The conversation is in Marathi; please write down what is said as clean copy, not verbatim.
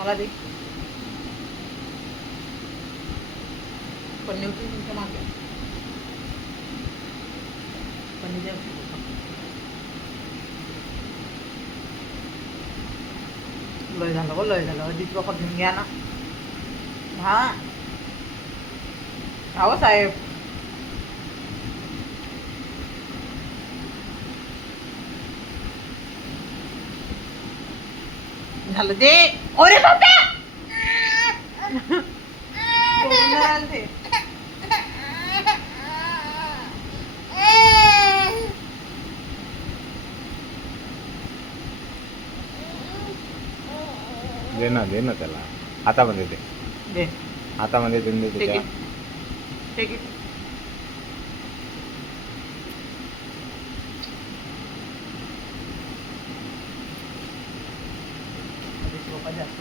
मला दे. पन्नी होती तुमच्या मागे. पन्नी द्या. लय झालं हो, लय झालं. अजित बापा घेऊन घ्या ना. हा अहो साहेब, झालं ते. अरे बाबा बोलून राहिलं ते. दे ना त्याला हातामध्ये दे. दे. हातामध्ये देऊन दे Take त्याच्या. it. Take it. अजित बाबा जास्त